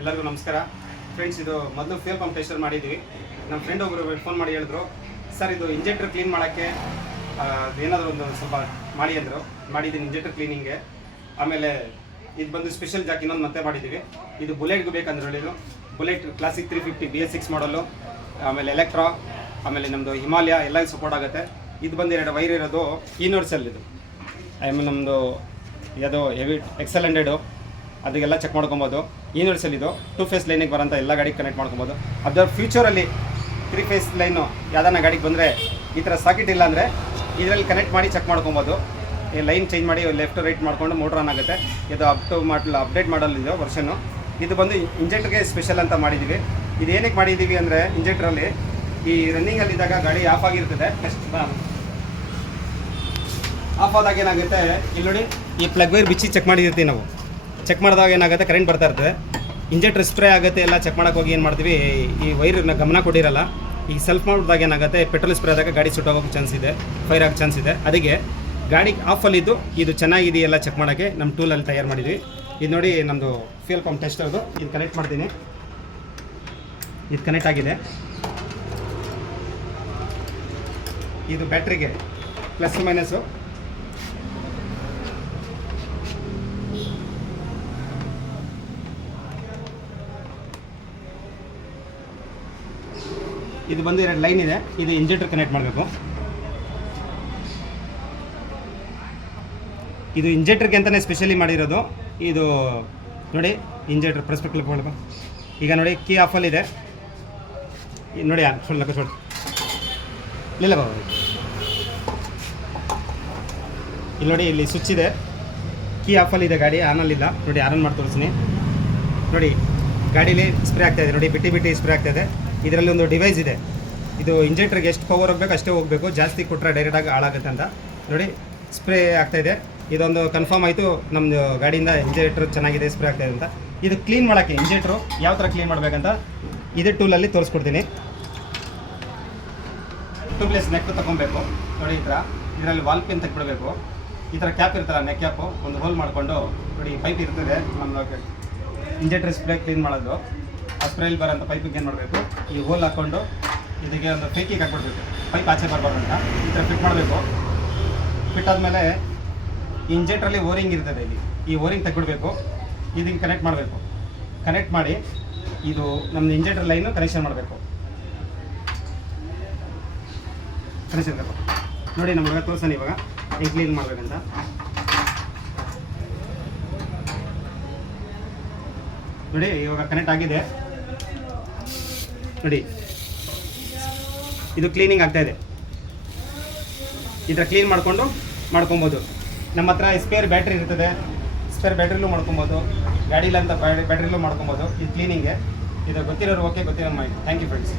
ಎಲ್ಲರಿಗೂ ನಮಸ್ಕಾರ ಫ್ರೆಂಡ್ಸ್. ಇದು ಮೊದಲು ಫ್ಯೂಯಲ್ ಪಂಪ್ ಟೆಸ್ಟರ್ ಮಾಡಿದ್ವಿ. ನಮ್ಮ ಫ್ರೆಂಡ್ ಒಬ್ಬರು ಫೋನ್ ಮಾಡಿ ಹೇಳಿದ್ರು, ಸರ್ ಇದು ಇಂಜೆಕ್ಟರ್ ಕ್ಲೀನ್ ಮಾಡೋಕ್ಕೆ ಏನಾದರೂ ಒಂದು ಸ್ವಲ್ಪ ಮಾಡಿ ಅಂದರು. ಮಾಡಿದ್ದೀನಿ ಇಂಜೆಕ್ಟರ್ ಕ್ಲೀನಿಂಗ್ಗೆ. ಆಮೇಲೆ ಇದು ಬಂದು ಸ್ಪೆಷಲ್ ಜಾಕ್ ಇನ್ನೊಂದು ಮತ್ತೆ ಮಾಡಿದ್ದೀವಿ. ಇದು ಬುಲೆಟ್ಗೂ ಬೇಕಂದ್ರೆ ಹೇಳಿದ್ರು. ಬುಲೆಟ್ ಕ್ಲಾಸಿಕ್ 350 BS6 ಮಾಡಲು, ಆಮೇಲೆ ಎಲೆಕ್ಟ್ರಾ, ಆಮೇಲೆ ನಮ್ಮದು ಹಿಮಾಲಯ ಎಲ್ಲ ಸಪೋರ್ಟ್ ಆಗುತ್ತೆ. ಇದು ಬಂದು 2 ವೈರ್ ಇರೋದು ಯೂನಿವರ್ಸಲ್. ಇದು ಆಮೇಲೆ ನಮ್ಮದು ಯಾವುದೋ ಹೆವಿ XL100 ಅದಕ್ಕೆಲ್ಲ ಚೆಕ್ ಮಾಡ್ಕೊಬೋದು. ಯೂನಿವರ್ಸಲ್ ಇದು 2 ಫೇಸ್ ಲೈನಿಗೆ ಬರೋಂಥ ಎಲ್ಲ ಗಾಡಿಗೆ ಕನೆಕ್ಟ್ ಮಾಡ್ಕೊಬೋದು. ಅದರ ಫ್ಯೂಚರಲ್ಲಿ 3 ಫೇಸ್ ಲೈನು ಯಾವ್ದಾನ ಗಾಡಿಗೆ ಬಂದರೆ ಈ ಥರ ಸಾಕೆಟ್ ಇಲ್ಲ ಅಂದರೆ ಇದರಲ್ಲಿ ಕನೆಕ್ಟ್ ಮಾಡಿ ಚೆಕ್ ಮಾಡ್ಕೊಬೋದು. ಈ ಲೈನ್ ಚೇಂಜ್ ಮಾಡಿ ಲೆಫ್ಟ್ ರೈಟ್ ಮಾಡಿಕೊಂಡು ಮೋಟ್ರ್ ಆನ್ ಆಗುತ್ತೆ. ಇದು ಅಪ್ಡೇಟ್ ಮಾಡಲ್ ಇದು ವರ್ಷನ್ನು. ಇದು ಬಂದು ಇಂಜೆಕ್ಟರ್ಗೆ ಸ್ಪೆಷಲ್ ಅಂತ ಮಾಡಿದ್ದೀವಿ. ಇದು ಏನಕ್ಕೆ ಮಾಡಿದ್ದೀವಿ ಅಂದರೆ ಇಂಜೆಕ್ಟ್ರಲ್ಲಿ ಈ ರನ್ನಿಂಗಲ್ಲಿದ್ದಾಗ ಗಾಡಿ ಆಫ್ ಆಗಿರ್ತದೆ. ಆಫ್ ಆದಾಗ ಏನಾಗುತ್ತೆ, ಇಲ್ಲಿ ನೋಡಿ ಈ ಪ್ಲಗ್ ವೈರ್ ಬಿಚ್ಚಿ ಚೆಕ್ ಮಾಡಿರ್ತೀವಿ ನಾವು. ಚೆಕ್ ಮಾಡಿದಾಗ ಏನಾಗುತ್ತೆ, ಕರೆಂಟ್ ಬರ್ತಾ ಇರ್ತದೆ, ಇಂಜೆಕ್ಟರ್ ಸ್ಪ್ರೇ ಆಗುತ್ತೆ. ಎಲ್ಲ ಚೆಕ್ ಮಾಡೋಕೆ ಹೋಗಿ ಏನು ಮಾಡ್ತೀವಿ, ಈ ವೈರನ್ನ ಗಮನ ಕೊಟ್ಟಿರಲ್ಲ. ಈ ಸೆಲ್ಫ್ ಮಾಡಿದಾಗ ಏನಾಗುತ್ತೆ, ಪೆಟ್ರೋಲ್ ಸ್ಪ್ರೇ ಆದಾಗ ಗಾಡಿ ಸುಟ್ಟೋಗೋಕ್ಕೆ ಚಾನ್ಸ್ ಇದೆ, ಫೈರ್ ಆಗೋ ಚಾನ್ಸ್ ಇದೆ. ಅದಕ್ಕೆ ಗಾಡಿ ಆಫಲ್ಲಿದ್ದು ಇದು ಚೆನ್ನಾಗಿದೆಯಲ್ಲ ಚೆಕ್ ಮಾಡೋಕ್ಕೆ ನಮ್ಮ ಟೂಲಲ್ಲಿ ತಯಾರು ಮಾಡಿದ್ವಿ. ಇದು ನೋಡಿ ನಮ್ಮದು ಫ್ಯೂಯಲ್ ಪಂಪ್ ಟೆಸ್ಟರ್ದು. ಇದು ಕನೆಕ್ಟ್ ಮಾಡ್ತೀನಿ. ಇದು ಕನೆಕ್ಟ್ ಆಗಿದೆ. ಇದು ಬ್ಯಾಟ್ರಿಗೆ ಪ್ಲಸ್ ಮೈನಸ್ಸು. ಇದು ಬಂದು 2 ಲೈನ್ ಇದೆ. ಇದು ಇಂಜೆಕ್ಟರ್ ಕನೆಕ್ಟ್ ಮಾಡಬೇಕು. ಇದು ಇಂಜೆಕ್ಟರ್ಗೆ ಅಂತಲೇ ಸ್ಪೆಷಲಿ ಮಾಡಿರೋದು. ಇದು ನೋಡಿ ಇಂಜೆಕ್ಟರ್ ಪ್ರೆಸ್ಪೆಕ್ಟ್ ಮಾಡಬೇಕು. ಈಗ ನೋಡಿ ಕೀ ಆಫಲ್ಲಿದೆ. ನೋಡಿ ಇಲ್ಲ ಬಾಬಾ, ಇಲ್ಲಿ ನೋಡಿ ಇಲ್ಲಿ ಸ್ವಿಚ್ ಇದೆ. ಕೀ ಆಫಲ್ಲಿದೆ, ಗಾಡಿ ಆನಲ್ಲಿಲ್ಲ. ನೋಡಿ ಆನ್ ಮಾಡಿ ತೋರಿಸ್ತೀನಿ. ನೋಡಿ ಗಾಡೀಲಿ ಸ್ಪ್ರೇ ಆಗ್ತಾಯಿದೆ. ನೋಡಿ ಬಿಟ್ಟು ಸ್ಪ್ರೇ ಆಗ್ತಾಯಿದೆ. ಇದರಲ್ಲಿ ಒಂದು ಡಿವೈಸ್ ಇದೆ. ಇದು ಇಂಜೆಕ್ಟರ್ಗೆ ಎಷ್ಟು ಪವರ್ ಹೋಗಬೇಕು ಅಷ್ಟೇ ಹೋಗಬೇಕು, ಜಾಸ್ತಿ ಕೊಟ್ಟರೆ ಡೈರೆಕ್ಟಾಗಿ ಹಾಳಾಗುತ್ತೆ ಅಂತ. ನೋಡಿ ಸ್ಪ್ರೇ ಆಗ್ತಾಯಿದೆ. ಇದೊಂದು ಕನ್ಫರ್ಮ್ ಆಯಿತು ನಮ್ಮದು ಗಾಡಿಯಿಂದ ಇಂಜೆಕ್ಟ್ರ್ ಚೆನ್ನಾಗಿದೆ, ಸ್ಪ್ರೇ ಆಗ್ತಾಯಿದೆ ಅಂತ. ಇದು ಕ್ಲೀನ್ ಮಾಡೋಕ್ಕೆ ಇಂಜೆಕ್ಟ್ರು ಯಾವ ಥರ ಕ್ಲೀನ್ ಮಾಡಬೇಕಂತ ಇದೇ ಟೂಲಲ್ಲಿ ತೋರಿಸ್ಕೊಡ್ತೀನಿ. ಟ್ಯೂಬ್ಲೆಸ್ ನೆಕ್ ತೊಗೊಬೇಕು. ನೋಡಿ ಈ ಥರ ಇದರಲ್ಲಿ ವಾಲ್ ಪಿನ್ ತೆಗೆದ್ಬಿಡಬೇಕು. ಈ ಥರ ಕ್ಯಾಪ್ ಇರ್ತಲ್ಲ, ನೆಕ್ ಕ್ಯಾಪು, ಒಂದು ಹೋಲ್ ಮಾಡಿಕೊಂಡು ನೋಡಿ ಪೈಪ್ ಇರ್ತದೆ ನಮ್ಮ ಇಂಜೆಕ್ಟ್ರ್ ಸ್ಪ್ರೇ ಕ್ಲೀನ್ ಮಾಡೋದು. ಆ ಸ್ಪ್ರೇಲಿ ಬರೋಂಥ ಪೈಪಿಗೆ ಏನು ಮಾಡಬೇಕು, ಈ ಹೋಲ್ ಹಾಕ್ಕೊಂಡು ಇದಕ್ಕೆ ಒಂದು ಫೇಕಿಗೆ ಹಾಕ್ಬಿಡ್ಬೇಕು. ಪೈಪ್ ಆಚೆ ಬರಬಾರ್ದು ಅಂತ ಈ ಥರ ಫಿಟ್ ಮಾಡಬೇಕು. ಫಿಟ್ ಆದಮೇಲೆ ಇಂಜೆಕ್ಟ್ರಲ್ಲಿ ಓರಿಂಗ್ ಇರ್ತದೆ. ಇಲ್ಲಿ ಈ ಓರಿಂಗ್ ತೆಗೆದ್ಬಿಡ್ಬೇಕು. ಇದಕ್ಕೆ ಕನೆಕ್ಟ್ ಮಾಡಬೇಕು. ಕನೆಕ್ಟ್ ಮಾಡಿ ಇದು ನಮ್ಮ ಇಂಜೆಕ್ಟರ್ ಲೈನು ಕನೆಕ್ಷನ್ ಮಾಡಬೇಕು. ಕನೆಕ್ಷನ್ ಮಾಡಬೇಕು. ನೋಡಿ ನಮಗೆ ತೋರ್ಸೋಣ ಇವಾಗ ಹೆಂಗೆ ಕ್ಲೀನ್ ಮಾಡಬೇಕಂತ. ನೋಡಿ ಇವಾಗ ಕನೆಕ್ಟ್ ಆಗಿದೆ. ನೋಡಿ ಇದು ಕ್ಲೀನಿಂಗ್ ಆಗ್ತಾಯಿದೆ. ಈ ಥರ ಕ್ಲೀನ್ ಮಾಡ್ಕೊಬೋದು. ನಮ್ಮ ಹತ್ರ ಸ್ಪೇರ್ ಬ್ಯಾಟ್ರಿ ಇರ್ತದೆ, ಸ್ಪೇರ್ ಬ್ಯಾಟ್ರಿಲೂ ಮಾಡ್ಕೊಬೋದು, ಗಾಡಿಲಂತ ಬ್ಯಾಟ್ರಿಲೂ ಮಾಡ್ಕೊಬೋದು. ಇದು ಕ್ಲೀನಿಂಗ್ಗೆ ಇದು ಗೊತ್ತಿರೋರು ಓಕೆ, ಗೊತ್ತಿರೋ ಮಾಡಿ. Thank you friends.